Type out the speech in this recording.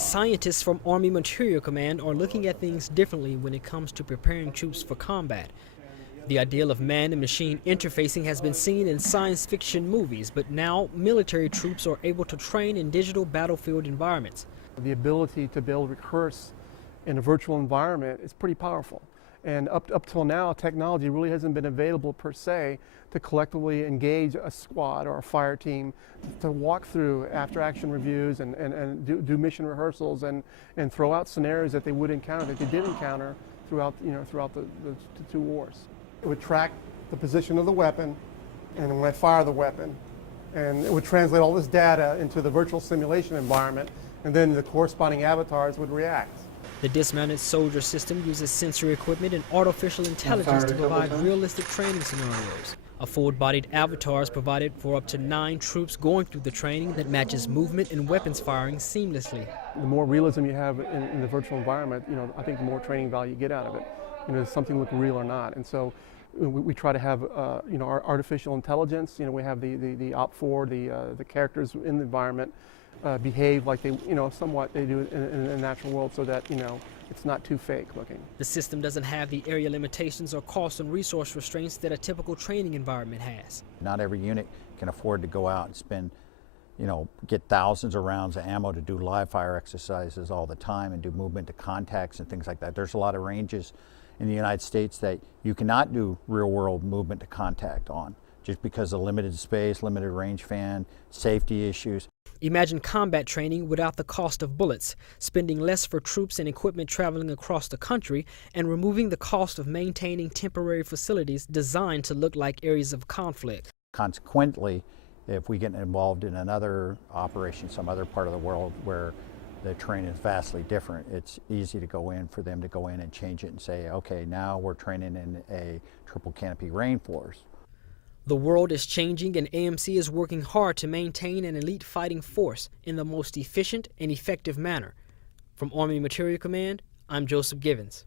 Scientists from Army Materiel Command are looking at things differently when it comes to preparing troops for combat. The ideal of man and machine interfacing has been seen in science fiction movies, but now military troops are able to train in digital battlefield environments. The ability to be able to rehearse in a virtual environment is pretty powerful. And up till now, technology really hasn't been available per se to collectively engage a squad or a fire team to walk through after-action reviews and do mission rehearsals and throw out scenarios that they would encounter, that they did encounter throughout the two wars. It would track the position of the weapon, and when I fire the weapon, and it would translate all this data into the virtual simulation environment, and then the corresponding avatars would react. The Dismounted Soldier System uses sensory equipment and artificial intelligence to provide realistic training scenarios. A full-bodied avatar is provided for up to 9 troops going through the training that matches movement and weapons firing seamlessly. The more realism you have in the virtual environment, I think the more training value you get out of it. Does something look real or not? And so we try to have our artificial intelligence. We have the OP4, the characters in the environment behave like they somewhat they do in the natural world, so that it's not too fake looking. The system doesn't have the area limitations or cost and resource restraints that a typical training environment has. Not every unit can afford to go out and spend, get thousands of rounds of ammo to do live fire exercises all the time and do movement to contacts and things like that. There's a lot of ranges in the United States that you cannot do real-world movement to contact on, just because of limited space, limited range fan, safety issues. Imagine combat training without the cost of bullets, spending less for troops and equipment traveling across the country, and removing the cost of maintaining temporary facilities designed to look like areas of conflict. Consequently, if we get involved in another operation, some other part of the world where the training is vastly different, it's easy to go in for them to go in and change it and say, okay, now we're training in a triple canopy rainforest. The world is changing, and AMC is working hard to maintain an elite fighting force in the most efficient and effective manner. From Army Materiel Command, I'm Joseph Givens.